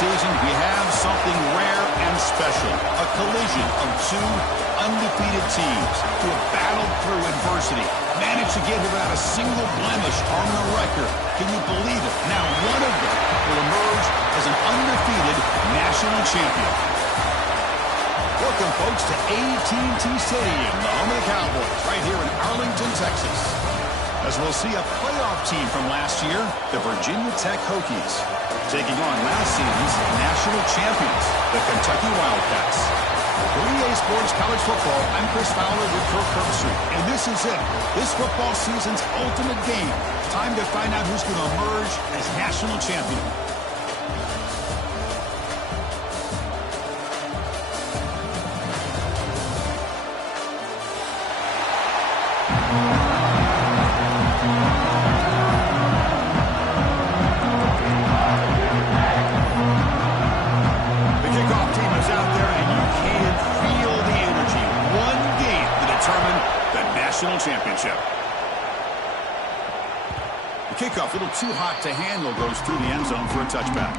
season, we have something rare and special. A collision of two undefeated teams who have battled through adversity, managed to get here without a single blemish on the record. Can you believe it? Now one of them will emerge as an undefeated national national champion. Welcome, folks, to AT&T Stadium, the home of the Cowboys, right here in Arlington, Texas. As we'll see a playoff team from last year, the Virginia Tech Hokies, taking on last season's national champions, the Kentucky Wildcats. For EA Sports College Football, I'm Chris Fowler with Kirk Herbstreit, and this is it. This football season's ultimate game. Time to find out who's going to emerge as national champion. Championship. The kickoff, a little too hot to handle, goes through the end zone for a touchback.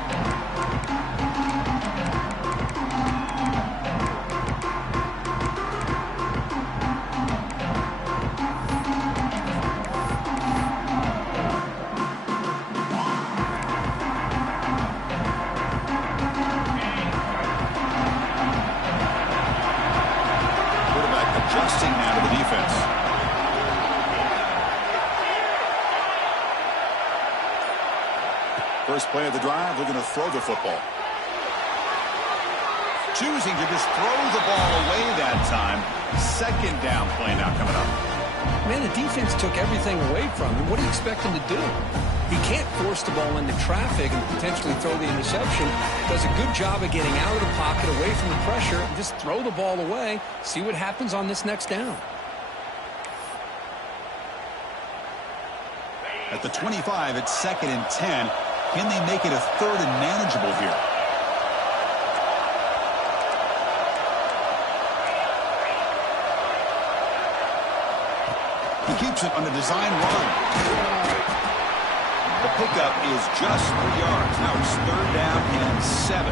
Quarterback adjusting now to the defense. First play of the drive, we're going to throw the football. Choosing to just throw the ball away that time. Second down play now coming up. Man, the defense took everything away from him. What do you expect him to do? He can't force the ball into traffic and potentially throw the interception. Does a good job of getting out of the pocket, away from the pressure, and just throw the ball away. See what happens on this next down. At the 25, it's 2nd and 10. Can they make it a 3rd and manageable here? He keeps it on the design run. The pickup is just 3 yards. Now it's 3rd down and 7.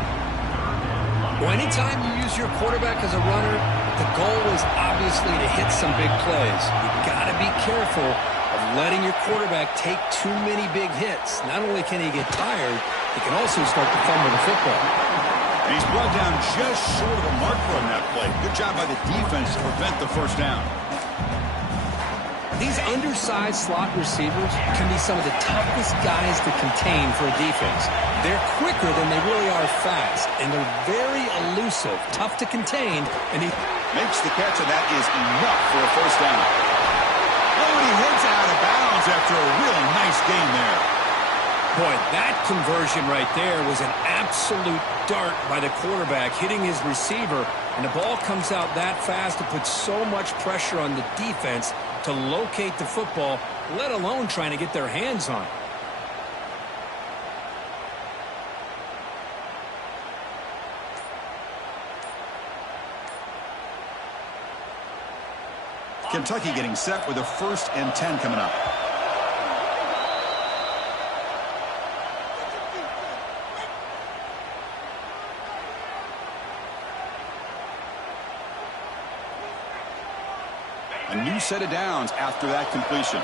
Well, anytime you use your quarterback as a runner, the goal is obviously to hit some big plays. You've got to be careful of letting your quarterback take too many big hits. Not only can he get tired, he can also start to fumble the football. And he's brought down just short of the marker on that play. Good job by the defense to prevent the first down. These undersized slot receivers can be some of the toughest guys to contain for a defense. They're quicker than they really are fast, and they're very elusive, tough to contain, and he makes the catch, and that is enough for a first down. Oh, and he heads out of bounds after a real nice gain there. Boy, that conversion right there was an absolute dart by the quarterback, hitting his receiver, and the ball comes out that fast to put so much pressure on the defense to locate the football, let alone trying to get their hands on it. Kentucky getting set with a 1st and 10 coming up. A new set of downs after that completion.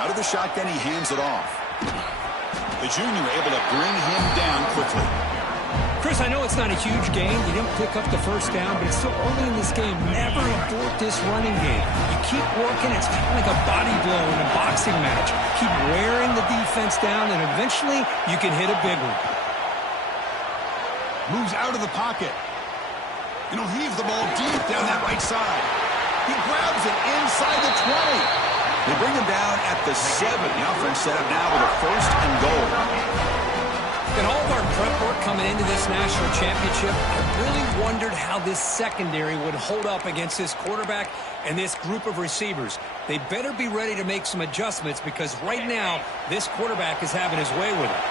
Out of the shotgun, he hands it off. The junior able to bring him down quickly. Chris, I know it's not a huge gain. You didn't pick up the first down, but it's still early in this game. Never abort this running game. You keep working. It's kind of like a body blow in a boxing match. Keep wearing the defense down, and eventually you can hit a big one. Moves out of the pocket. And he'll heave the ball deep down that right side. He grabs it inside the 20. They bring him down at the 7. The offense set up now with a 1st and goal. In all of our prep work coming into this national championship, I really wondered how this secondary would hold up against this quarterback and this group of receivers. They better be ready to make some adjustments because right now, this quarterback is having his way with it.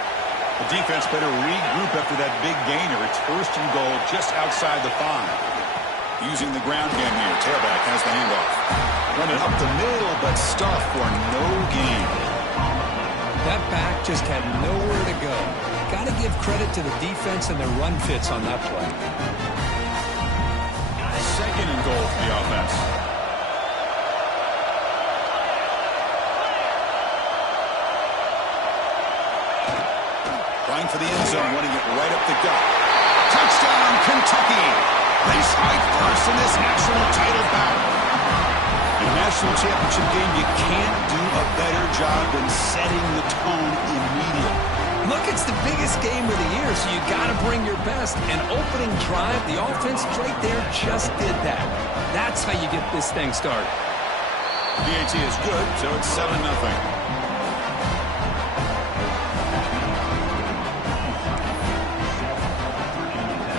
The defense better regroup after that big gainer. It's 1st and goal just outside the 5. Using the ground game here. Tailback has the handoff. Running up the middle, but stuffed for no gain. That back just had nowhere to go. Got to give credit to the defense and their run fits on that play. 2nd and goal for the offense. Going for the end zone, running it right up the gut. Touchdown, Kentucky! They strike first in this national title battle. In a national championship game, you can't do a better job than setting the tone immediately. Look, it's the biggest game of the year, so you got to bring your best. An opening drive, the offense right there just did that. That's how you get this thing started. PAT is good, so it's 7-0.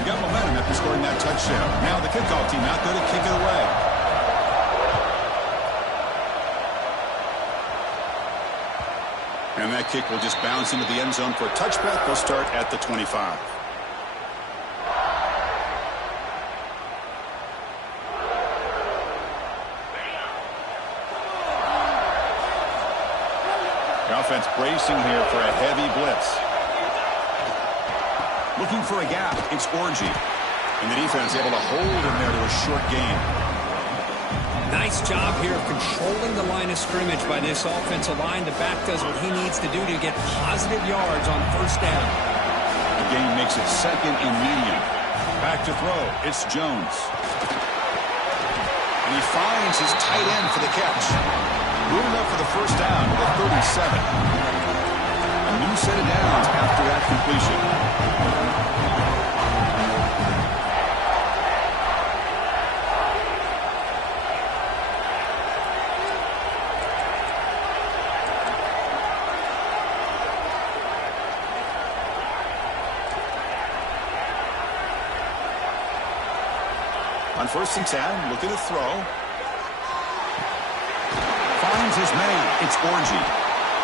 Got momentum after scoring that touchdown. Now the kickoff team out there to kick it away. And that kick will just bounce into the end zone for a touchback. They'll start at the 25. The offense bracing here for a heavy blitz. Looking for a gap. It's Orgy. And the defense able to hold him there to a short gain. Nice job here of controlling the line of scrimmage by this offensive line. The back does what he needs to do to get positive yards on first down. The gain makes it second and medium. Back to throw. It's Jones. And he finds his tight end for the catch. Moving up for the first down to the 37. A new set of downs after that completion. On 1st and 10, looking to throw. Finds his man. It's Orgy.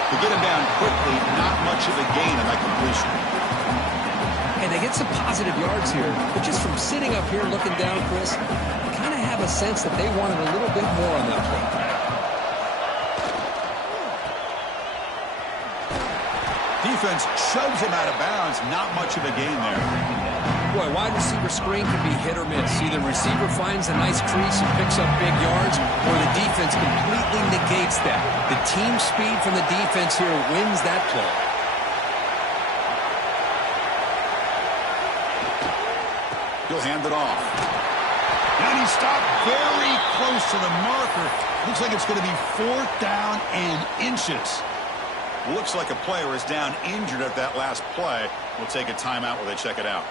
To get him down quickly, not much of a gain on that completion. And they get some positive yards here. But just from sitting up here looking down, Chris, you kind of have a sense that they wanted a little bit more on that play. Defense shoves him out of bounds. Not much of a gain there. Boy, wide receiver screen can be hit or miss. Either receiver finds a nice crease and picks up big yards, or the defense completely negates that. The team speed from the defense here wins that play. He'll hand it off. And he stopped very close to the marker. Looks like it's going to be 4th down and inches. Looks like a player is down injured at that last play. We'll take a timeout while they check it out.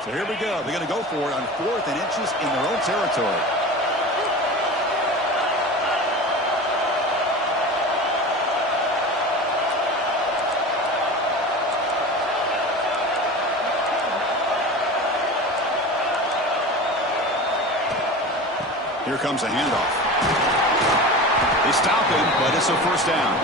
So here we go. They're going to go for it on 4th and inches in their own territory. Here comes a handoff. They stop him, but it's a first down.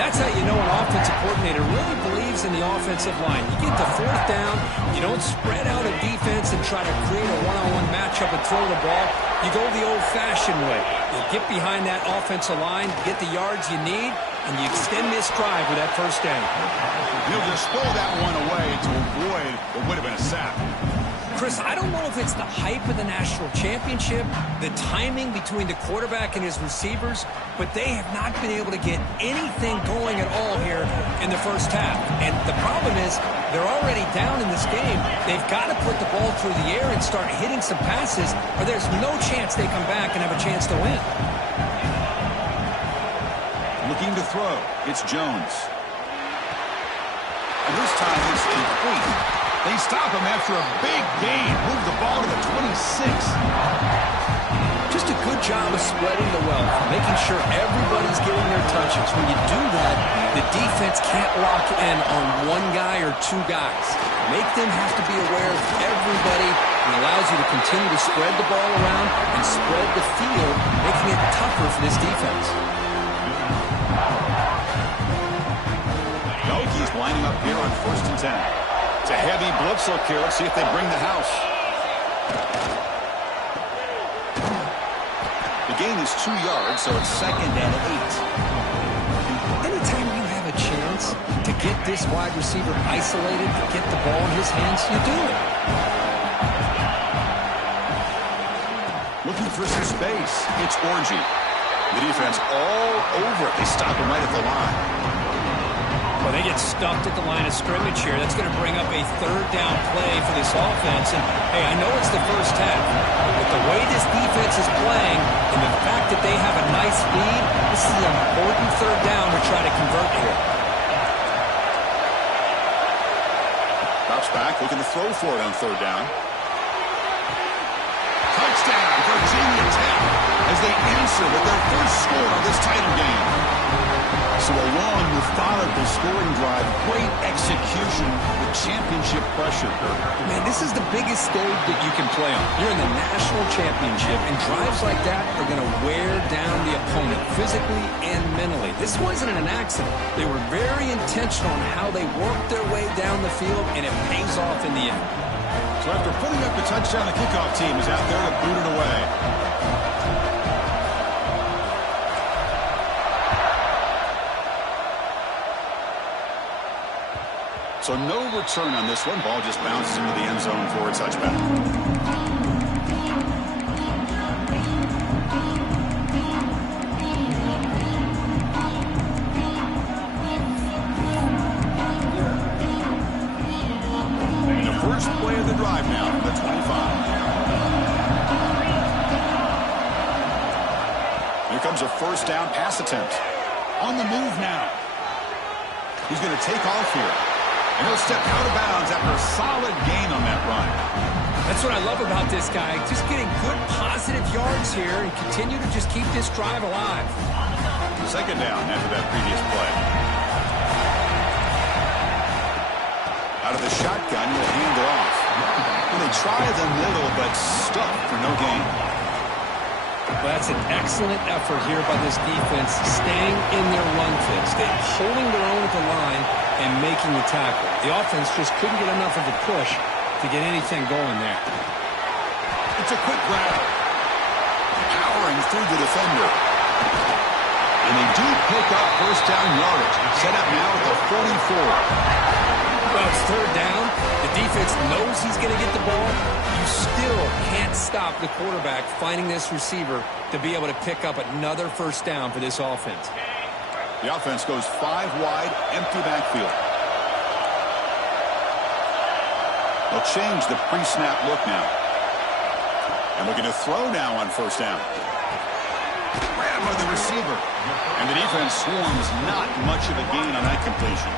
That's how you know an offensive coordinator really believes in the offensive line. You get to 4th down, you don't spread out a defense and try to create a one-on-one matchup and throw the ball. You go the old-fashioned way. You get behind that offensive line, get the yards you need, and you extend this drive with that first down. He'll just throw that one away to avoid what would have been a sack. Chris, I don't know if it's the hype of the national championship, the timing between the quarterback and his receivers, but they have not been able to get anything going at all here in the first half. And the problem is they're already down in this game. They've got to put the ball through the air and start hitting some passes, or there's no chance they come back and have a chance to win. Looking to throw. It's Jones. And this time it's complete. They stop him after a big gain. Move the ball to the 26. Just a good job of spreading the wealth, making sure everybody's getting their touches. When you do that, the defense can't lock in on one guy or two guys. Make them have to be aware of everybody, and allows you to continue to spread the ball around and spread the field, making it tougher for this defense. He's lining up here on 1st and 10. It's a heavy blitz look here. Let's see if they bring the house. The gain is 2 yards, so it's 2nd and 8. Anytime you have a chance to get this wide receiver isolated, to get the ball in his hands, you do it. Looking for some space. It's Orgy. The defense all over it. They stop him right at the line. Well, they get stuffed at the line of scrimmage here. That's going to bring up a third down play for this offense. And, hey, I know it's the first half, but the way this defense is playing and the fact that they have a nice lead, this is an important third down to try to convert here. Drops back, looking to throw for it on third down. Touchdown, Virginia Tech, as they answer with their first score of this title game. So a long, methodical scoring drive, great execution with championship pressure. Man, this is the biggest stage that you can play on. You're in the national championship, and drives like that are going to wear down the opponent physically and mentally. This wasn't an accident. They were very intentional on how they worked their way down the field, and it pays off in the end. So after putting up the touchdown, the kickoff team is out there to boot it away. So no return on this one. Ball just bounces into the end zone for a touchback. And the first play of the drive now from the 25. Here comes a first down pass attempt. On the move now. He's going to take off here. And he'll step out of bounds after a solid gain on that run. That's what I love about this guy. Just getting good, positive yards here and continue to just keep this drive alive. Second down after that previous play. Out of the shotgun, he'll hand it off. Well, they try the middle, but stuck for no gain. Well, that's an excellent effort here by this defense, staying in their run fix. They're holding their own at the line and making the tackle. The offense just couldn't get enough of a push to get anything going there. It's a quick grab. Powering through the defender. And they do pick up first down yardage. Set up now at the 44. Well, it's third down. The defense knows he's going to get the ball. You still can't stop the quarterback finding this receiver to be able to pick up another first down for this offense. The offense goes 5 wide, empty backfield. They'll change the pre-snap look now. And looking to throw now on first down. Grab by the receiver. And the defense swarms not much of a gain on that completion.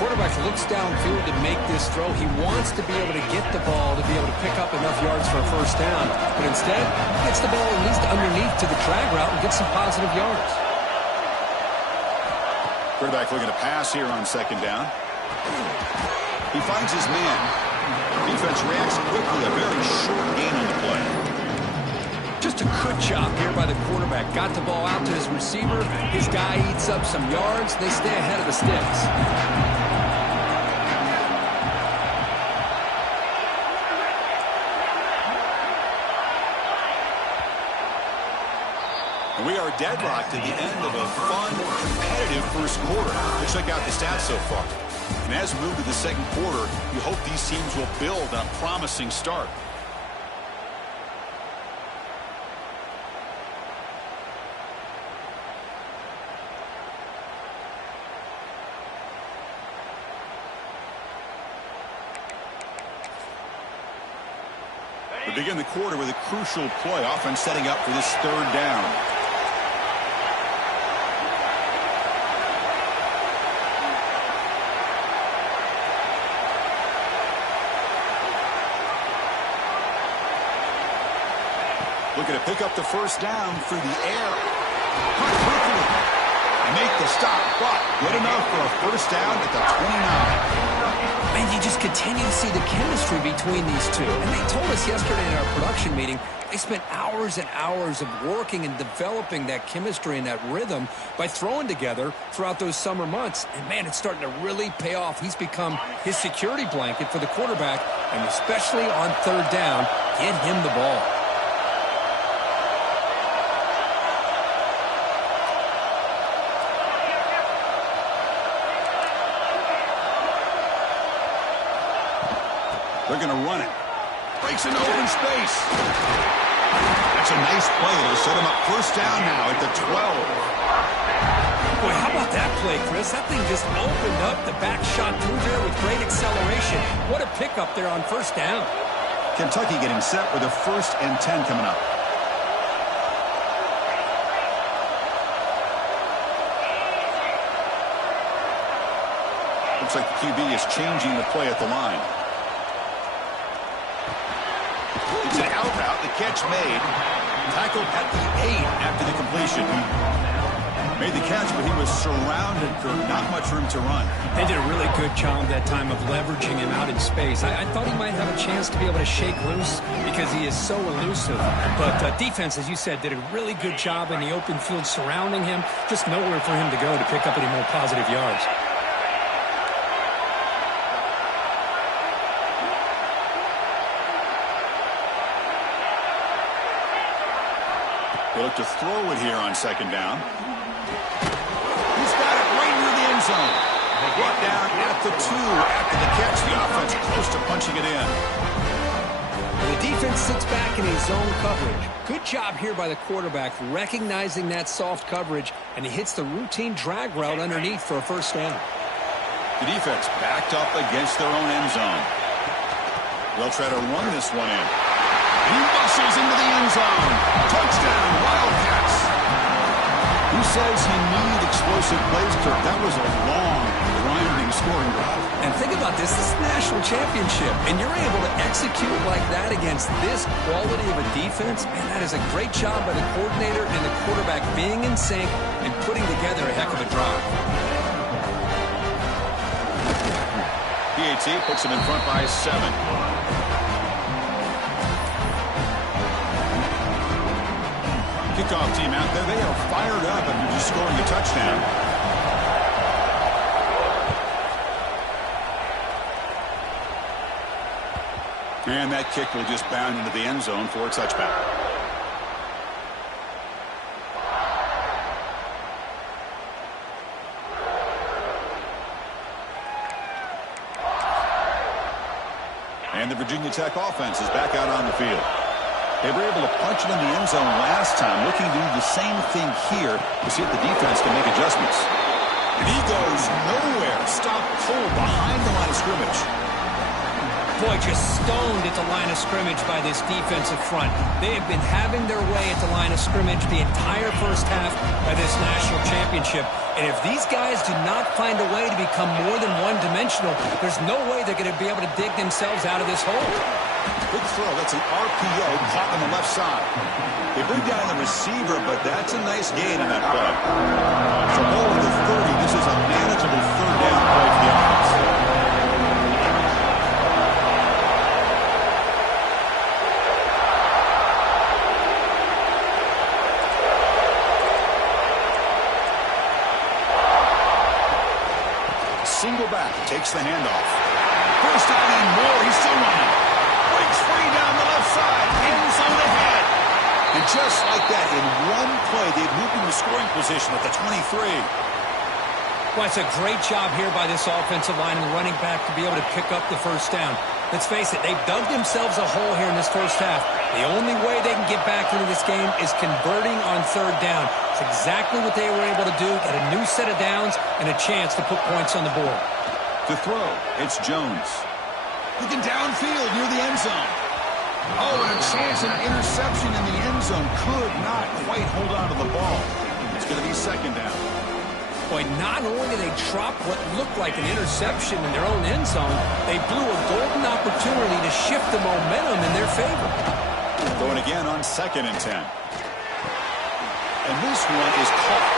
Quarterback looks downfield to make this throw. He wants to be able to get the ball to be able to pick up enough yards for a first down. But instead, he gets the ball at least underneath to the drag route and gets some positive yards. Quarterback looking to pass here on second down. He finds his man. Defense reacts quickly. A very short gain on the play. Just a good job here by the quarterback. Got the ball out to his receiver. His guy eats up some yards. They stay ahead of the sticks. We are deadlocked at the end of a fun, competitive first quarter. Let's check out the stats so far. And as we move to the second quarter, you hope these teams will build on a promising start. We begin the quarter with a crucial play, offense setting up for this third down. Looking to pick up the first down through the air. Cut quickly. Make the stop, but good enough for a first down at the 29. Man, you just continue to see the chemistry between these two. And they told us yesterday in our production meeting, they spent hours and hours of working and developing that chemistry and that rhythm by throwing together throughout those summer months. And, man, it's starting to really pay off. He's become his security blanket for the quarterback, and especially on third down, get him the ball. They're going to run it. Breaks into open space. That's a nice play. It'll set him up first down now at the 12. Boy, how about that play, Chris. That thing just opened up. The back shot through there with great acceleration. What a pickup there on first down. Kentucky getting set with a 1st and 10 coming up. Looks like the QB is changing the play at the line. It's an out route. The catch made. Tackled at the 8 after the completion. Made the catch, but he was surrounded for not much room to run. They did a really good job that time of leveraging him out in space. I thought he might have a chance to be able to shake loose because he is so elusive. But defense, as you said, did a really good job in the open field surrounding him. Just nowhere for him to go to pick up any more positive yards. They look to throw it here on 2nd down. He's got it right near the end zone. Brought down at the 2 after the catch. The offense close to punching it in. The defense sits back in his zone coverage. Good job here by the quarterback recognizing that soft coverage, and he hits the routine drag route underneath for a 1st down. The defense backed up against their own end zone. They'll try to run this one in. He muscles into the end zone. Touchdown, Wildcats. Who says he needed explosive plays, Kirk? That was a long, grinding scoring drive. And think about this. This is the national championship, and you're able to execute like that against this quality of a defense. Man, that is a great job by the coordinator and the quarterback being in sync and putting together a heck of a drive. PAT puts him in front by 7. Kickoff team out there. They are fired up after just scoring a touchdown. And that kick will just bound into the end zone for a touchback. And the Virginia Tech offense is back out on the field. They were able to punch it in the end zone last time, looking to do the same thing here to see if the defense can make adjustments. And he goes nowhere. Stopped cold behind the line of scrimmage. Boy, just stoned at the line of scrimmage by this defensive front. They have been having their way at the line of scrimmage the entire first half of this national championship. And if these guys do not find a way to become more than one-dimensional, there's no way they're going to be able to dig themselves out of this hole. Good throw. That's an RPO caught on the left side. They bring down the receiver, but that's a nice gain in that play. From over the 30, this is a manageable 3rd down play for the offense. Single back takes the handoff. First down and more. He's still running. Breaks free down the left side. End zone ahead. And just like that, in one play, they've moved into scoring position at the 23. Well, it's a great job here by this offensive line and the running back to be able to pick up the 1st down. Let's face it, they've dug themselves a hole here in this first half. The only way they can get back into this game is converting on 3rd down. It's exactly what they were able to do, get a new set of downs and a chance to put points on the board. To throw, it's Jones. Looking downfield near the end zone. Oh, and a chance at an interception in the end zone. Could not quite hold on to the ball. It's going to be 2nd down. Boy, not only did they drop what looked like an interception in their own end zone, they blew a golden opportunity to shift the momentum in their favor. Going again on 2nd and 10. And this one is caught.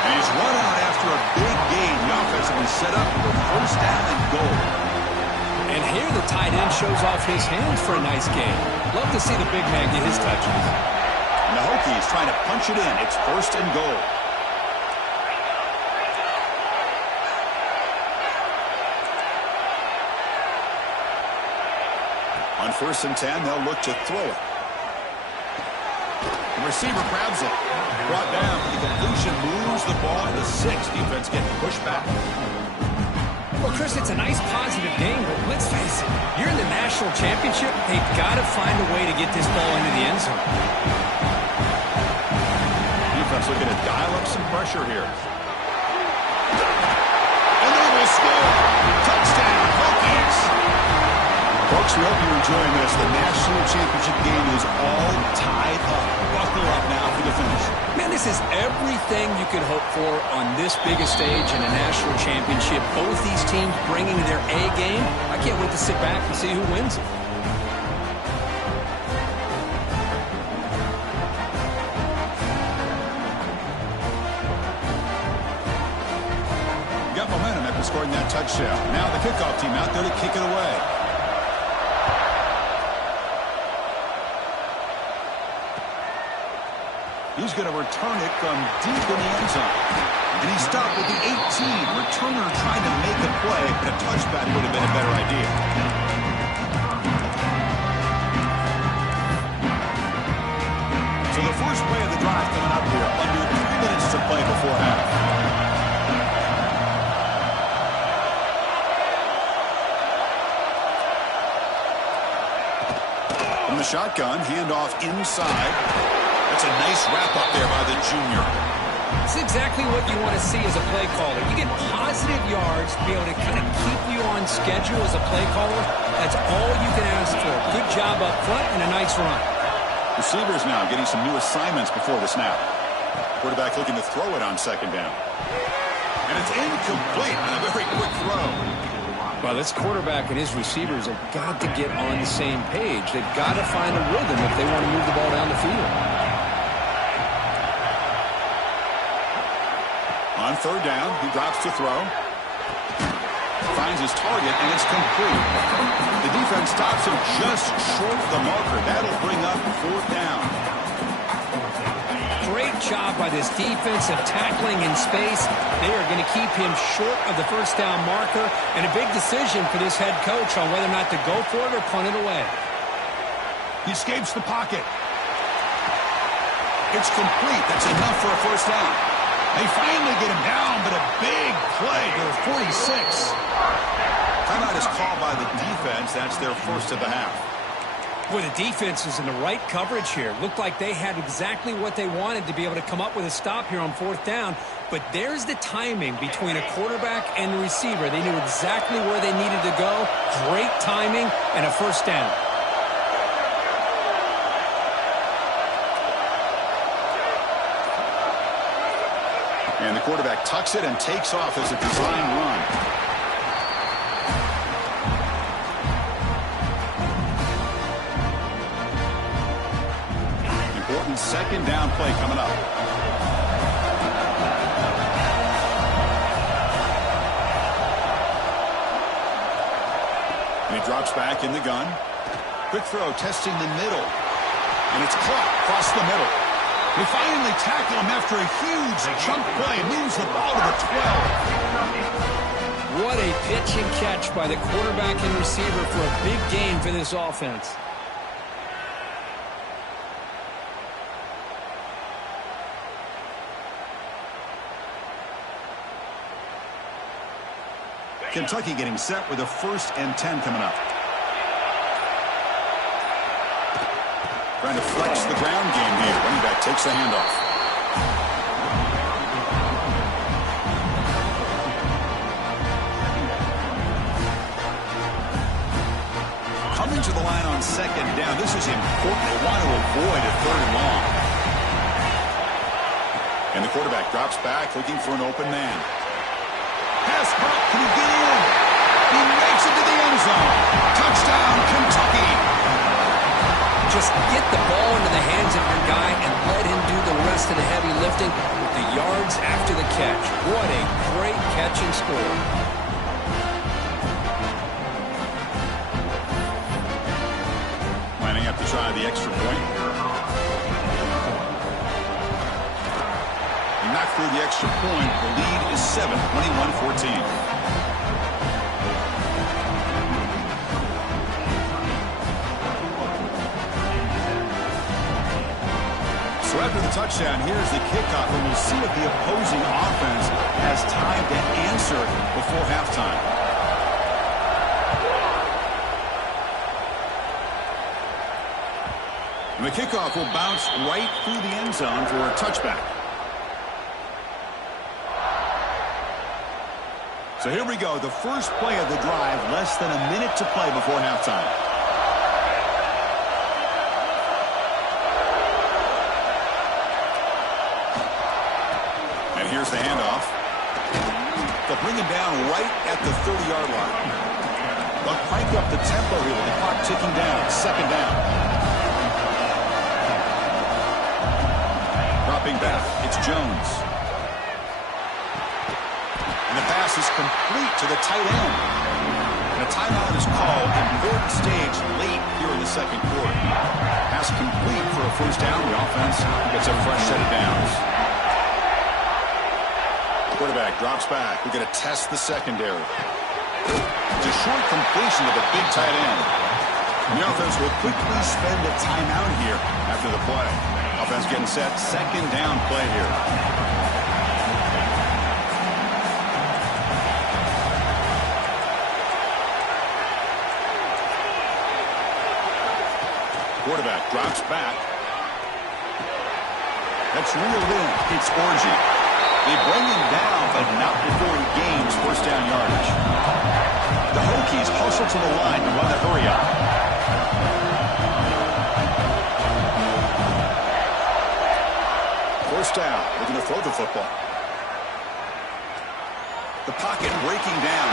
And he's run out after a big gain. The offense will be set up for 1st down and goal. And here the tight end shows off his hands for a nice gain. Love to see the big man get his touches. And the Hokies trying to punch it in. It's 1st and goal. On 1st and 10, they'll look to throw it. The receiver grabs it. Brought down. The completion moves the ball to the 6. Defense getting pushed back. Well, Chris, it's a nice positive game, but let's face it. You're in the national championship. They've got to find a way to get this ball into the end zone. Defense looking to dial up some pressure here. Folks, we hope you're enjoying this. The national championship game is all tied up. Buckle up now for the finish. Man, this is everything you could hope for on this biggest stage in a national championship. Both these teams bringing their A game. I can't wait to sit back and see who wins it. Got momentum after scoring that touchdown. Now the kickoff team out there to kick it away. He's going to return it from deep in the end zone. And he stopped with the 18. Returner trying to make a play, but a touchback would have been a better idea. So the first play of the drive coming up here. Under 3 minutes to play before half. From the shotgun, handoff inside. That's a nice wrap-up there by the junior. It's exactly what you want to see as a play caller. You get positive yards to be able to kind of keep you on schedule as a play caller. That's all you can ask for. Good job up front and a nice run. Receivers now getting some new assignments before the snap. Quarterback looking to throw it on second down. And it's incomplete on a very quick throw. Well, this quarterback and his receivers have got to get on the same page. They've got to find a rhythm if they want to move the ball down the field. On third down, he drops to throw. Finds his target, and it's complete. The defense stops him just short of the marker. That'll bring up fourth down. Great job by this defense of tackling in space. They are going to keep him short of the first down marker, and a big decision for this head coach on whether or not to go for it or punt it away. He escapes the pocket. It's complete. That's enough for a first down. They finally get him down, but a big play to 46. Timeout is called by the defense. That's their first of the half. Boy, the defense is in the right coverage here. Looked like they had exactly what they wanted to be able to come up with a stop here on fourth down. But there's the timing between a quarterback and the receiver. They knew exactly where they needed to go. Great timing and a first down. And the quarterback tucks it and takes off as a design run. Important second down play coming up. And he drops back in the gun. Quick throw testing the middle. And it's caught across the middle. They finally tackle him after a huge chunk play. Moves the ball to the 12. What a pitch and catch by the quarterback and receiver for a big gain for this offense. Kentucky getting set with a 1st and 10 coming up. Trying to flex the ground game here. Running back takes the handoff. Coming to the line on second down. This is important. They want to avoid a 3rd and long. And the quarterback drops back looking for an open man. Pass caught. Can he get in? He makes it to the end zone. Touchdown, Kentucky. Just get the ball into the hands of your guy and let him do the rest of the heavy lifting with the yards after the catch. What a great catch and score. Lining up to try the extra point. He knocked through the extra point. The lead is 7, 21-14. So after the touchdown, here's the kickoff, and we'll see if the opposing offense has time to answer before halftime. And the kickoff will bounce right through the end zone for a touchback. So here we go, the first play of the drive, less than a minute to play before halftime. the handoff. They'll bring him down right at the 30-yard line. They'll crank up the tempo here with the clock ticking down. Second down. Dropping back, it's Jones. And the pass is complete to the tight end. And a timeout is called. Important stage late here in the second quarter. Pass complete for a first down. The offense gets a fresh set of downs. Quarterback drops back. We're going to test the secondary. It's a short completion to the big tight end. And the offense will quickly spend a timeout here after the play. Offense getting set. Second down play here. Quarterback drops back. That's reeled in. It's Orgy. They bring him down, but not before he gains first down yardage. The Hokies hustle to the line to run the hurry up. First down. They're going to throw the football. The pocket breaking down.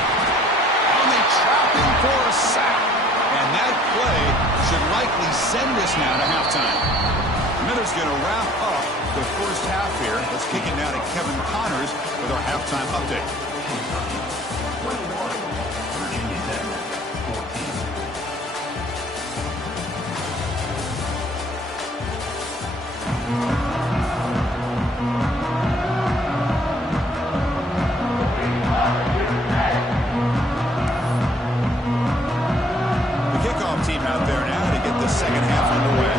And they trap him for a sack. And that play should likely send us now to halftime. Miller's going to wrap up the first half here. Let's kick it now to Kevin Connors with our halftime update. The kickoff team out there now to get the second half underway.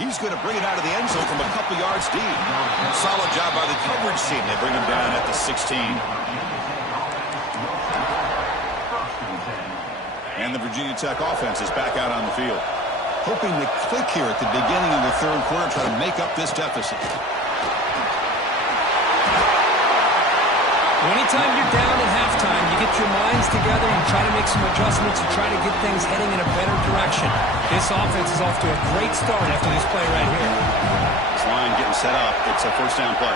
He's going to bring it out of the end zone from a couple yards deep. Solid job by the coverage team. They bring him down at the 16. And the Virginia Tech offense is back out on the field. Hoping to click here at the beginning of the third quarter, try to make up this deficit. Anytime you're down at halftime, you get your minds together, you try to make some adjustments, you try to get things heading in a better direction. This offense is off to a great start after this play right here. This line getting set up. It's a first down play.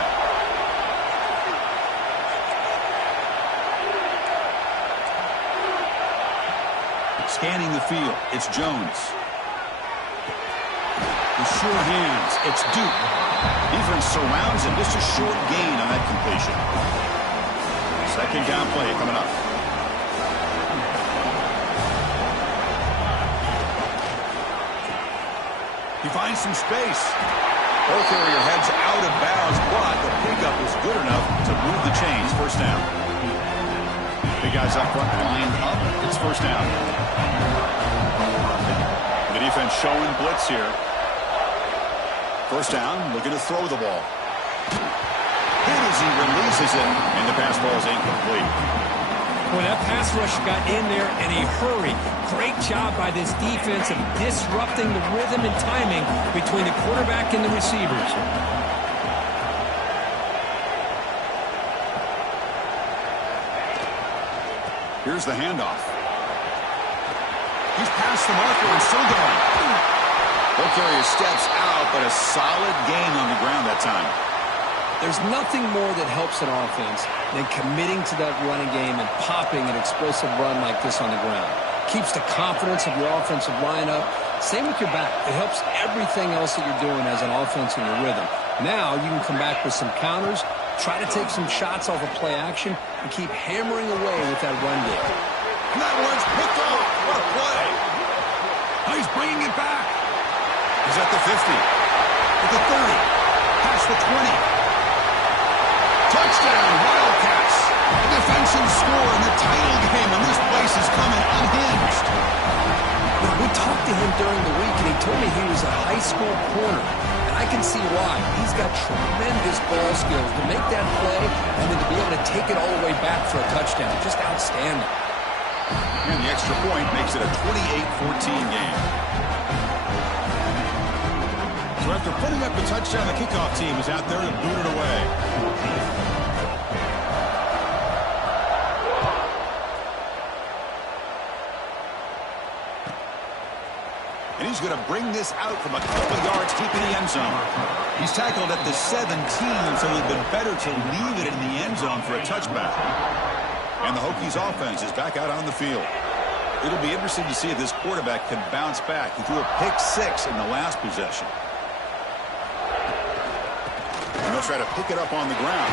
Scanning the field, it's Jones. The sure hands, it's Duke. Defense surrounds him. Just a short gain on that completion. Second down play coming up. He finds some space. Ball carrier heads out of bounds, but the pickup is good enough to move the chains. First down. Big guys up front, lined up. It's first down. The defense showing blitz here. First down, looking to throw the ball. Hit as he releases it, and the pass ball is incomplete. Well, that pass rush got in there in a hurry. Great job by this defense of disrupting the rhythm and timing between the quarterback and the receivers. Here's the handoff. He's past the marker and still going. Ball carrier steps out, but a solid gain on the ground that time. There's nothing more that helps an offense than committing to that running game and popping an explosive run like this on the ground. Keeps the confidence of your offensive lineup. Same with your back. It helps everything else that you're doing as an offense in your rhythm. Now you can come back with some counters, try to take some shots off of play action, and keep hammering away with that run game. And that one's picked off. What a play. Now he's bringing it back. He's at the 50. At the 30. Past the 20. Touchdown, Wildcats. A defensive score in the title game, and this place is coming unhinged. Well, we talked to him during the week, and he told me he was a high school corner. And I can see why. He's got tremendous ball skills to make that play and then to be able to take it all the way back for a touchdown. Just outstanding. And the extra point makes it a 28-14 game. So after putting up the touchdown, the kickoff team is out there to boot it away. And he's going to bring this out from a couple yards deep in the end zone. He's tackled at the 17, so it would have been better to leave it in the end zone for a touchback. And the Hokies offense is back out on the field. It'll be interesting to see if this quarterback can bounce back. He threw a pick 6 in the last possession. And they'll try to pick it up on the ground.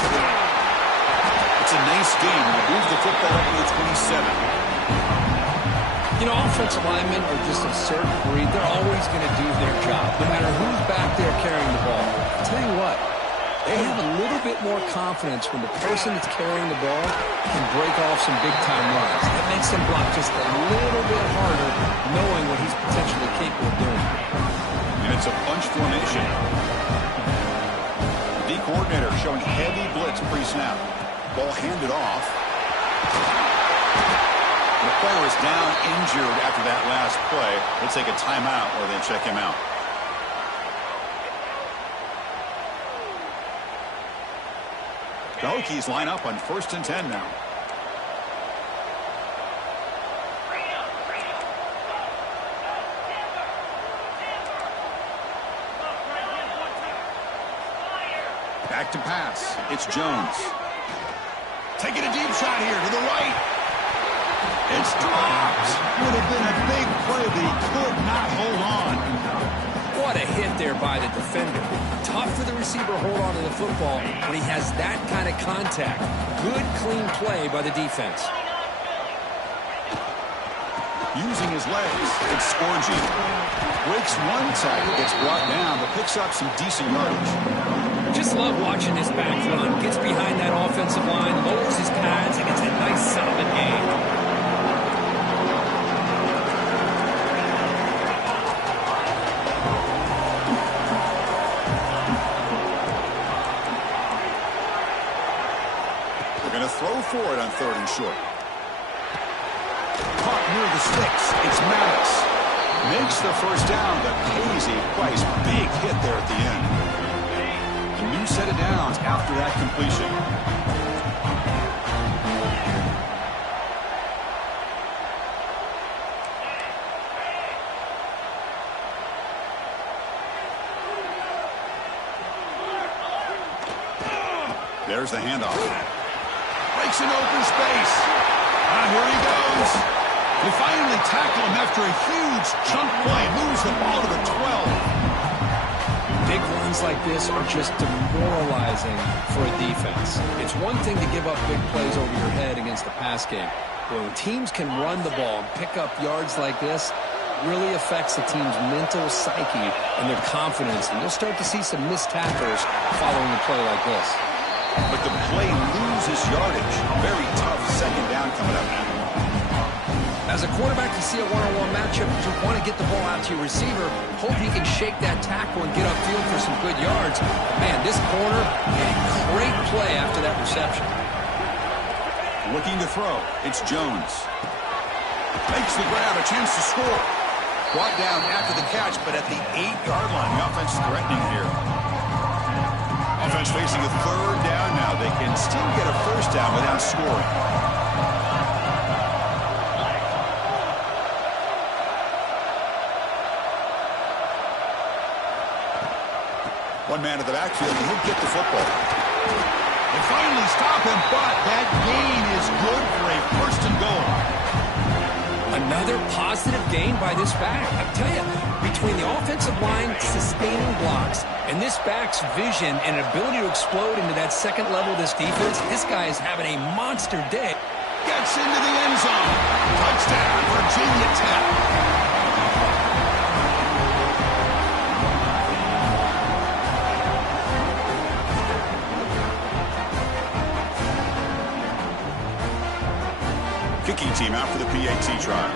It's a nice game. They move the football up to the 27. You know, offensive linemen are just a certain breed. They're always going to do their job, no matter who's back there carrying the ball. I'll tell you what, they have a little bit more confidence when the person that's carrying the ball can break off some big-time runs. That makes them block just a little bit harder, knowing what he's potentially capable of doing. And it's a bunch formation. The D coordinator showing heavy blitz pre-snap. Ball handed off. The player is down injured after that last play. They'll take a timeout or they check him out. The Hokies line up on 1st and 10 now. Back to pass. It's Jones. Taking a deep shot here to the right. It's dropped. Would have been a big play, but he could not hold on. What a hit there by the defender. Tough for the receiver to hold on to the football when he has that kind of contact. Good, clean play by the defense. Using his legs, it's Scorgi. Breaks one tackle, gets brought down, but picks up some decent yardage. Just love watching this back run. Gets behind that offensive line, lowers his pads, and gets a nice solid gain. Throw for it on 3rd and short. Caught near the sticks. It's Maddox. Makes the first down, but pays a price. Big hit there at the end. A new set of downs after that completion. There's the handoff. Breaks an open space. Here he goes. They finally tackle him after a huge chunk play. Moves the ball to the 12. Big runs like this are just demoralizing for a defense. It's one thing to give up big plays over your head against the pass game. But when teams can run the ball and pick up yards like this, it really affects the team's mental psyche and their confidence. And you'll start to see some missed tackles following a play like this. But the play loses yardage. Very tough second down coming up now. As a quarterback, you see a one-on-one matchup. You want to get the ball out to your receiver. Hope he can shake that tackle and get upfield for some good yards. Man, this corner made a great play after that reception. Looking to throw. It's Jones. Makes the grab, a chance to score. Brought down after the catch, but at the 8-yard line. The offense is threatening here. Offense facing a 3rd down now. They can still get a first down without scoring. One man in the backfield, and he'll get the football. They finally stop him, but that gain is good for a 1st and goal. Another positive gain by this back. I tell you, between the offensive line sustaining blocks and this back's vision and ability to explode into that second level of this defense, this guy is having a monster day. Gets into the end zone. Touchdown, Virginia Tech. Kicking team out for the PAT trial.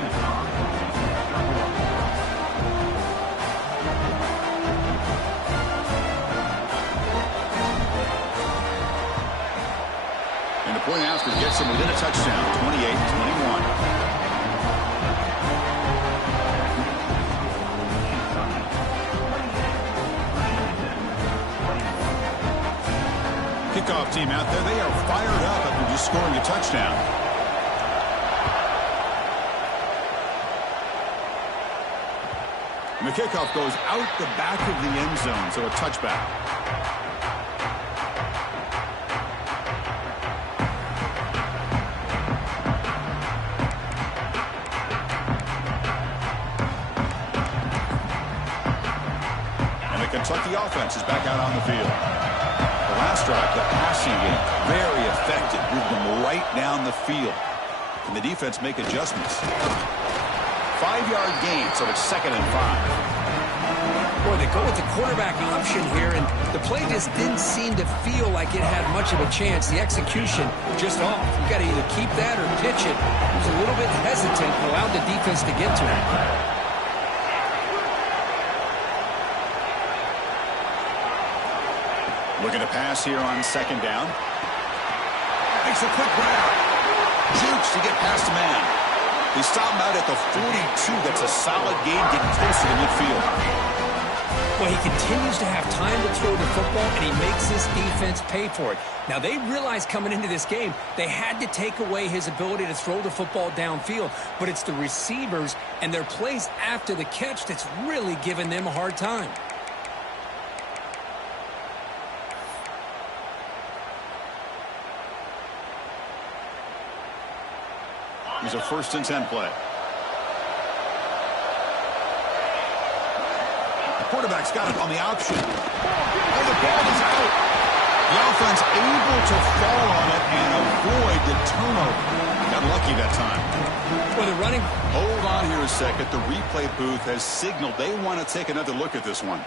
And the point after gets him within a touchdown, 28-21. Kickoff team out there, they are fired up after just scoring a touchdown. And the kickoff goes out the back of the end zone, so a touchback. And the Kentucky offense is back out on the field. The last drive, the passing game, very effective. Moved them right down the field. Can the defense make adjustments? 5-yard gain, so it's 2nd and 5. Boy, they go with the quarterback option here, and the play just didn't seem to feel like it had much of a chance. The execution just off. You got to either keep that or pitch it. He was a little bit hesitant, allowed the defense to get to him. Looking to pass here on 2nd down. Makes a quick grab. Jukes to get past the man. He stopped him out at the 42. That's a solid gain, getting closer to midfield. Well, he continues to have time to throw the football, and he makes this defense pay for it. Now, they realized coming into this game they had to take away his ability to throw the football downfield, but it's the receivers and their plays after the catch that's really giving them a hard time. Here's a 1st and 10 play. The quarterback's got it on the option. And the ball is out. The offense able to fall on it and avoid the turnover. Got lucky that time. Well, they're running. Hold on here a second. The replay booth has signaled they want to take another look at this one.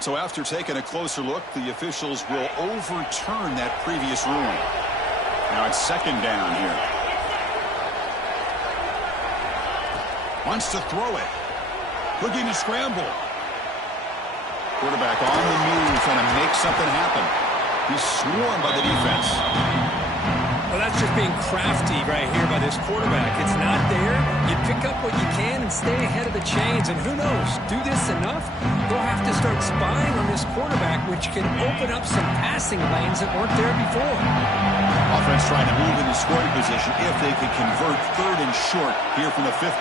So after taking a closer look, the officials will overturn that previous ruling. Now it's 2nd down here. Wants to throw it. Looking to scramble. Quarterback on the move, trying to make something happen. He's swarmed by the defense. Well, that's just being crafty right here by this quarterback. It's not there. You pick up what you can and stay ahead of the chains. And who knows, do this enough, they'll have to start spying on this quarterback, which can open up some passing lanes that weren't there before. Offense trying to move into scoring position if they can convert 3rd and short here from the 50.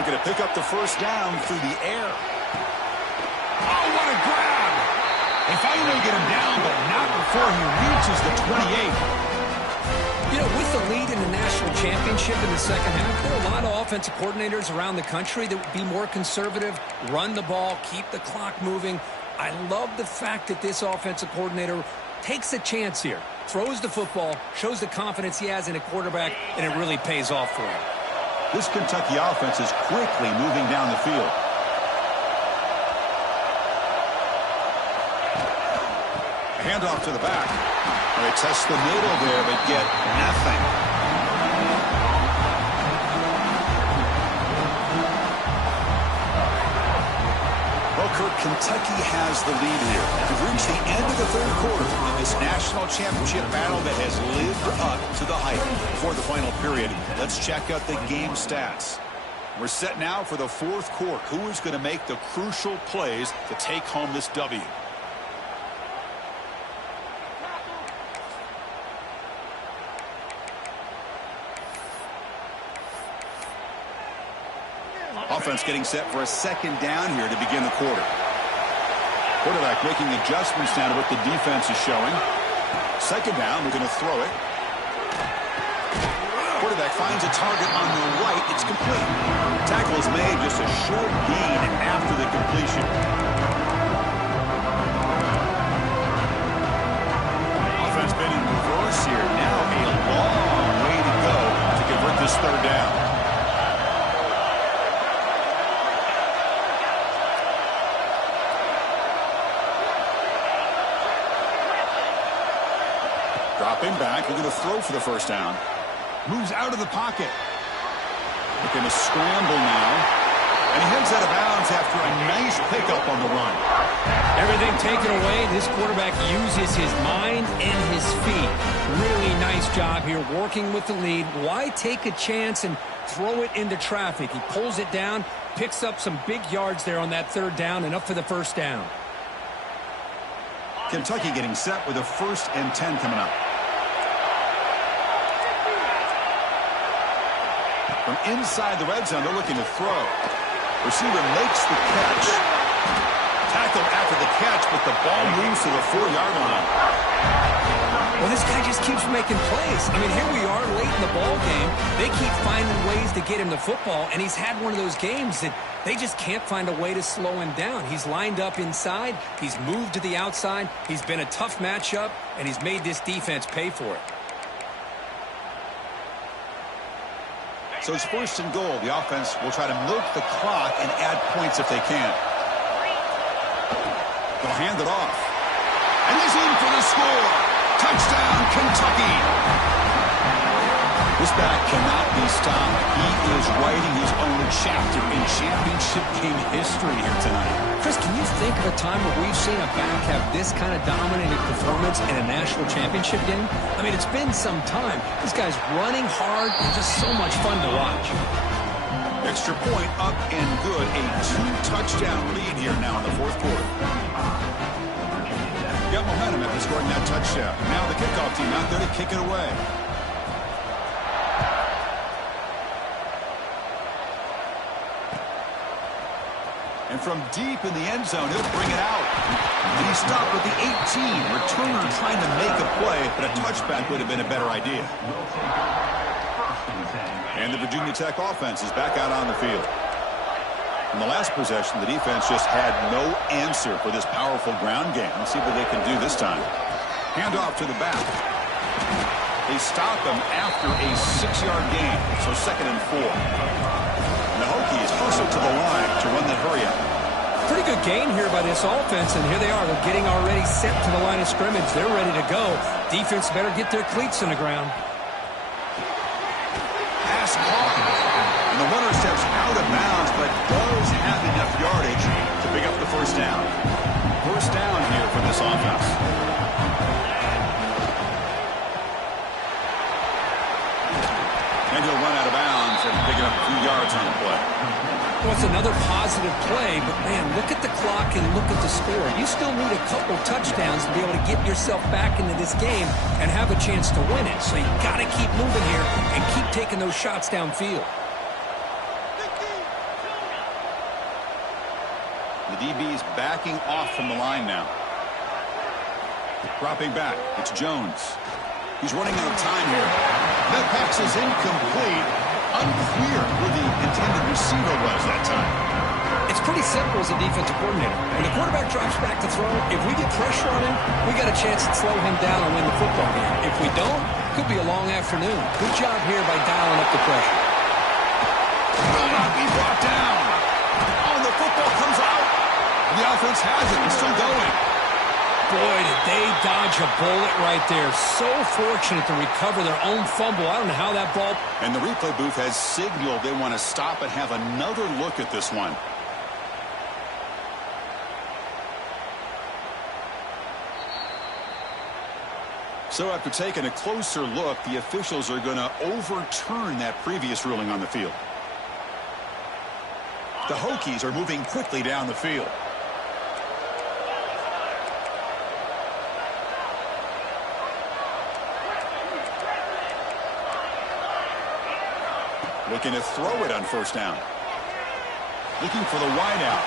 Looking to pick up the 1st down through the air. Oh, what a grab! They finally get him down, but not before he reaches the 28. You know, with the lead in the national championship in the second half, there are a lot of offensive coordinators around the country that would be more conservative, run the ball, keep the clock moving. I love the fact that this offensive coordinator takes a chance here, throws the football, shows the confidence he has in a quarterback, and it really pays off for him. This Kentucky offense is quickly moving down the field. Handoff to the back. They test the middle there, but get nothing. Well, Kirk, Kentucky has the lead here. We've reached the end of the 3rd quarter in this national championship battle that has lived up to the hype. Before the final period, let's check out the game stats. We're set now for the 4th quarter. Who is going to make the crucial plays to take home this W? Offense getting set for a 2nd down here to begin the quarter. Quarterback making adjustments now to what the defense is showing. 2nd down, looking to throw it. Quarterback finds a target on the right. It's complete. Tackle is made, just a short gain after the completion. Offense been in reverse here. Now a long way to go to convert this 3rd down. Dropping back, looking to throw for the 1st down. Moves out of the pocket. Looking to scramble now. And he heads out of bounds after a nice pickup on the run. Everything taken away, this quarterback uses his mind and his feet. Really nice job here working with the lead. Why take a chance and throw it into traffic? He pulls it down, picks up some big yards there on that 3rd down, and up for the 1st down. Kentucky getting set with a 1st and 10 coming up. From inside the red zone, they're looking to throw. Receiver makes the catch. Tackle after the catch, but the ball moves to the 4-yard line. Well, this guy just keeps making plays. I mean, here we are late in the ball game. They keep finding ways to get him the football, and he's had one of those games that they just can't find a way to slow him down. He's lined up inside. He's moved to the outside. He's been a tough matchup, and he's made this defense pay for it. So it's 1st and goal. The offense will try to milk the clock and add points if they can. They'll hand it off. And he's in for the score. Touchdown, Kentucky. This back cannot be stopped. He is writing his own chapter in championship game history here tonight. Chris, can you think of a time where we've seen a back have this kind of dominating performance in a national championship game? I mean, it's been some time. This guy's running hard and just so much fun to watch. Extra point up and good. A 2-touchdown lead here now in the 4th quarter. Got momentum after scoring that touchdown. Now the kickoff team out there to kick it away. And from deep in the end zone, he'll bring it out. And he stopped with the 18. Returner trying to make a play, but a touchback would have been a better idea. And the Virginia Tech offense is back out on the field. In the last possession, the defense just had no answer for this powerful ground game. Let's see what they can do this time. Handoff to the back. They stop him after a 6-yard gain, so 2nd and 4. And the Hokies hustle to the line to run that hurry up. Pretty good gain here by this offense, and here they are. They're getting already set to the line of scrimmage. They're ready to go. Defense better get their cleats in the ground. Pass caught. And the runner steps out of bounds, but does have enough yardage to pick up the 1st down. 1st down here for this offense. And he'll run out of bounds and pick up a few yards on the play. Well, it's another positive play, but man, look at the clock and look at the score. You still need a couple touchdowns to be able to get yourself back into this game and have a chance to win it. So you got to keep moving here and keep taking those shots downfield. The DB's backing off from the line now. Dropping back, it's Jones. He's running out of time here. That pass is incomplete. Unclear who the intended receiver was that time. It's pretty simple as a defensive coordinator. When the quarterback drops back to throw, if we get pressure on him, we got a chance to slow him down and win the football game. If we don't, it could be a long afternoon. Good job here by dialing up the pressure. Will not be brought down. Oh, the football comes out. The offense has it. It's still going. Boy, did they dodge a bullet right there. So fortunate to recover their own fumble. I don't know how that ball... And the replay booth has signaled they want to stop and have another look at this one. So after taking a closer look, the officials are going to overturn that previous ruling on the field. The Hokies are moving quickly down the field. Looking to throw it on 1st down. Looking for the wideout.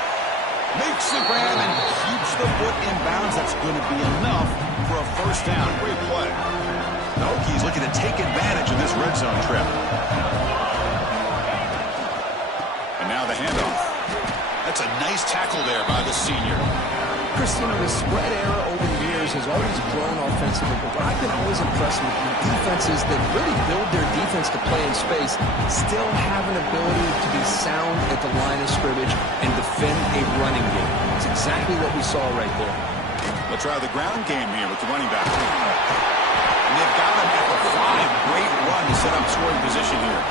Makes the grab and keeps the foot in bounds. That's going to be enough for a 1st down. Great play. The Hokies looking to take advantage of this red zone trip. And now the handoff. That's a nice tackle there by the senior. Chris, the spread era over the years has always grown offensively, but I've been always impressed with the defenses that really build their defense to play in space, still have an ability to be sound at the line of scrimmage and defend a running game. It's exactly what we saw right there. They'll try the ground game here with the running back. And they've got him at the 5. Great run to set up scoring position here.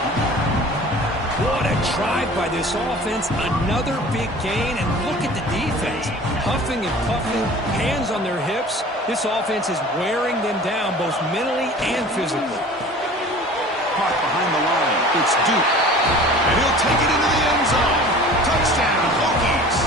What a drive by this offense. Another big gain, and look at the defense. Huffing and puffing, hands on their hips. This offense is wearing them down both mentally and physically. Caught behind the line. It's Duke. And he'll take it into the end zone. Touchdown, Hokies.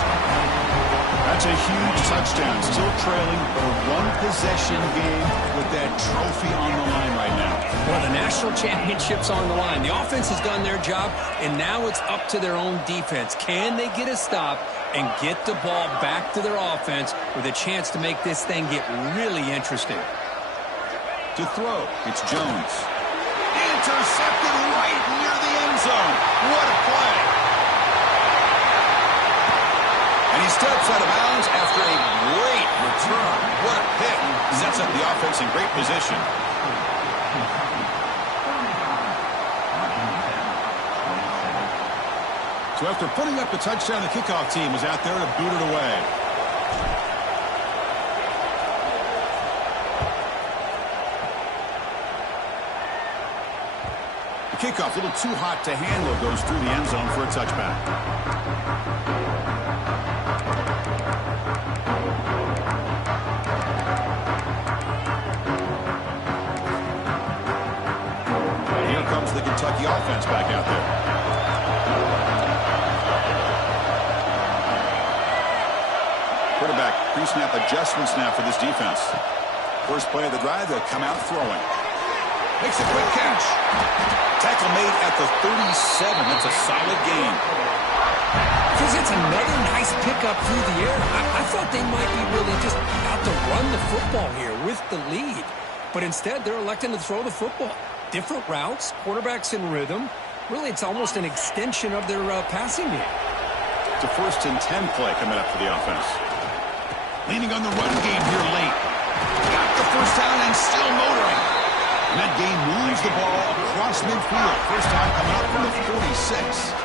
That It's a huge touchdown. Still trailing, but a one-possession game with that trophy on the line right now. Well, the national championship's on the line. The offense has done their job, and now it's up to their own defense. Can they get a stop and get the ball back to their offense with a chance to make this thing get really interesting? To throw, it's Jones. Intercepted right near the end zone. What a play. And he steps out of bounds after a great return. What a pick. Sets up the offense in great position. So after putting up the touchdown, the kickoff team was out there to boot it away. The kickoff, a little too hot to handle, goes through the end zone for a touchback. And here comes the Kentucky offense back out there. Quarterback pre-snap adjustments now for this defense. First play of the drive, they'll come out throwing. Makes a quick catch. Tackle made at the 37. That's a solid gain. Because it's another nice pickup through the air. I thought they might be really just out to run the football here with the lead. But instead, they're electing to throw the football. Different routes, quarterbacks in rhythm. Really, it's almost an extension of their passing game. It's a 1st and 10 play coming up for the offense. Leaning on the run game here late. Got the first down and still motoring. And that game moves the ball across midfield. First down coming up from the 46.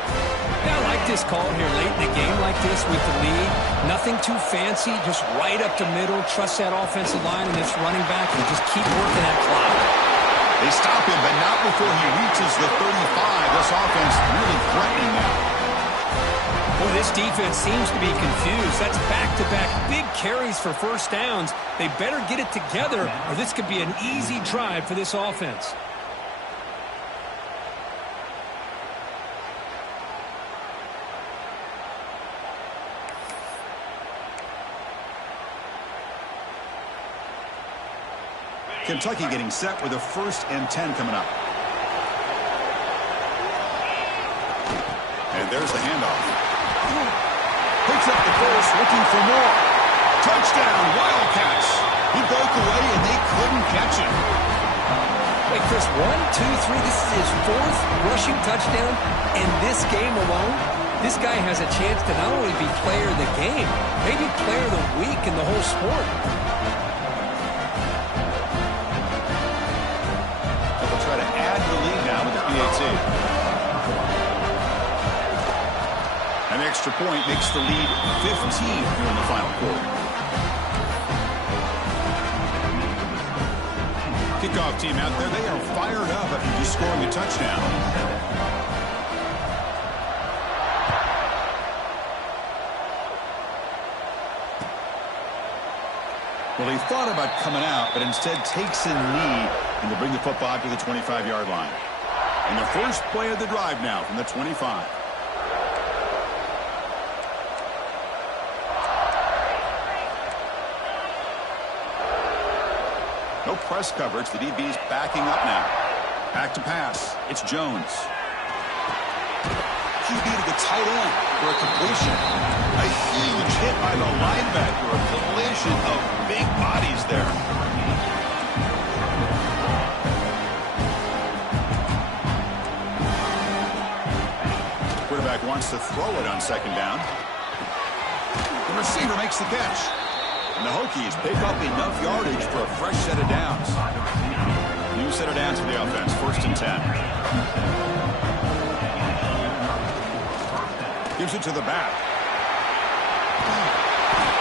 Yeah, I like this call here late in the game like this with the lead. Nothing too fancy, just right up the middle. Trust that offensive line and its running back and just keep working that clock. They stop him, but not before he reaches the 35. This offense really threatening now. Well, this defense seems to be confused. That's back-to-back big carries for first downs. They better get it together, or this could be an easy drive for this offense. Kentucky getting set with a 1st and 10 coming up. And there's the handoff. Picks up the course, looking for more. Touchdown, Wildcats. He broke away, and they couldn't catch him. Wait, Chris, 1, 2, 3. This is his 4th rushing touchdown in this game alone. This guy has a chance to not only be player of the game, maybe player of the week in the whole sport. They'll try to add to the lead now with the PAT. An extra point makes the lead 15 here in the final quarter. Kickoff team out there, they are fired up after just scoring a touchdown. Well, he thought about coming out, but instead takes a knee, and they bring the football to the 25-yard line. And the first play of the drive now from the 25. No press coverage. The DB's backing up now. Back to pass. It's Jones. QB to the tight end for a completion. A huge hit by the linebacker. A collision of big bodies there. Quarterback wants to throw it on 2nd down. The receiver makes the catch. And the Hokies pick up enough yardage for a fresh set of downs. New set of downs for the offense. 1st and 10. Gives it to the back.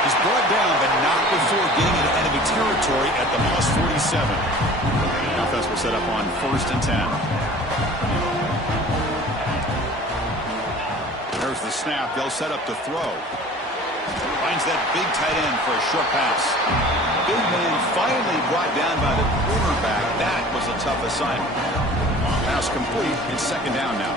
He's brought down, but not before getting into enemy territory at the +47. The offense will set up on 1st and 10. There's the snap. They'll set up to throw. Finds that big tight end for a short pass. Big man finally brought down by the quarterback. That was a tough assignment. Pass complete. It's 2nd down now.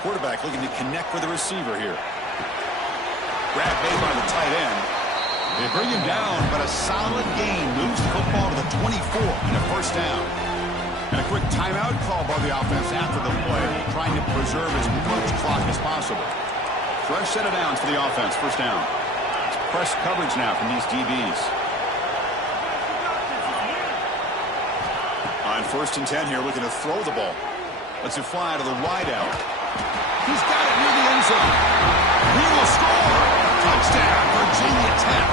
Quarterback looking to connect with the receiver here. Grab made by the tight end. They bring him down, but a solid gain moves the football to the 24 and a first down. And a quick timeout call by the offense after the play, trying to preserve as much clock as possible. Fresh set of downs for the offense, first down. It's press coverage now from these DBs. On 1st and 10 here, looking to throw the ball. Lets it fly to the wide out. He's got it near the end zone. He will score. Touchdown, Virginia Tech.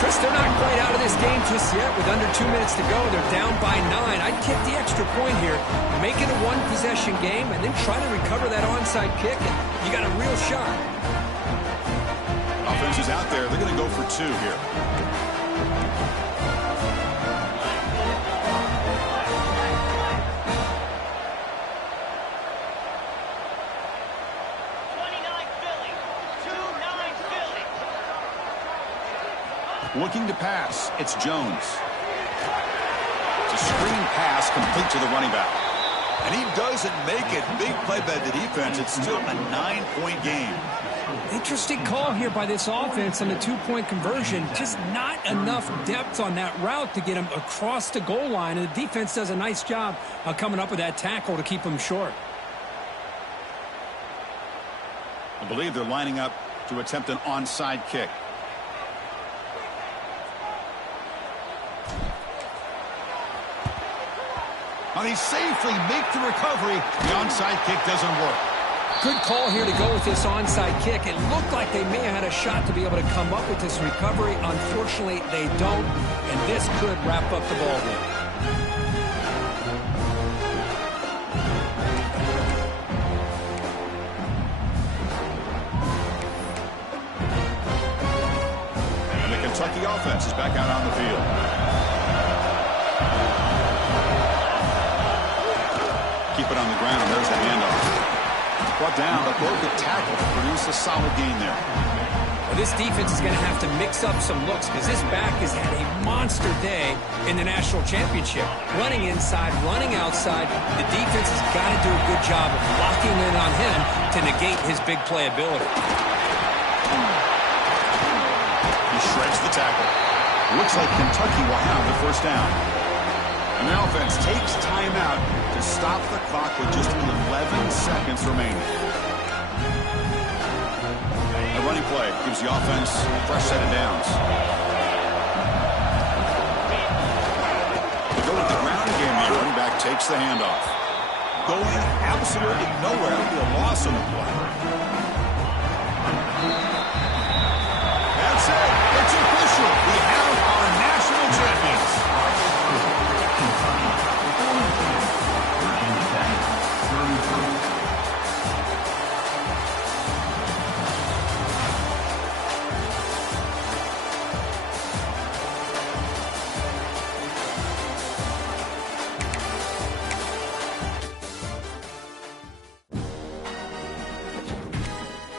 Chris, they're not quite out of this game just yet. With under 2 minutes to go, they're down by 9. I'd kick the extra point here. Make it a one-possession game, and then try to recover that onside kick, and you got a real shot. Offense is out there. They're going to go for 2 here. Looking to pass, it's Jones. It's a screen pass complete to the running back. And he doesn't make it. Big play by the defense. It's still a 9-point game. Interesting call here by this offense on the 2-point conversion. Just not enough depth on that route to get him across the goal line. And the defense does a nice job of coming up with that tackle to keep him short. I believe they're lining up to attempt an onside kick. And he safely makes the recovery. The onside kick doesn't work. Good call here to go with this onside kick. It looked like they may have had a shot to be able to come up with this recovery. Unfortunately, they don't. And this could wrap up the ball game. And the Kentucky offense is back out on the field. Keep it on the ground, and there's the handoff. Brought down, but broke the tackle to produce a solid gain there. Well, this defense is going to have to mix up some looks because this back has had a monster day in the national championship. Running inside, running outside. The defense has got to do a good job of locking in on him to negate his big play ability. He shreds the tackle. Looks like Kentucky will have the first down. And the offense takes timeout to stop the clock with just 11 seconds remaining. A running play gives the offense a fresh set of downs. They go with the ground game here. Running back takes the handoff. Going absolutely nowhere. It'll be a loss on the play.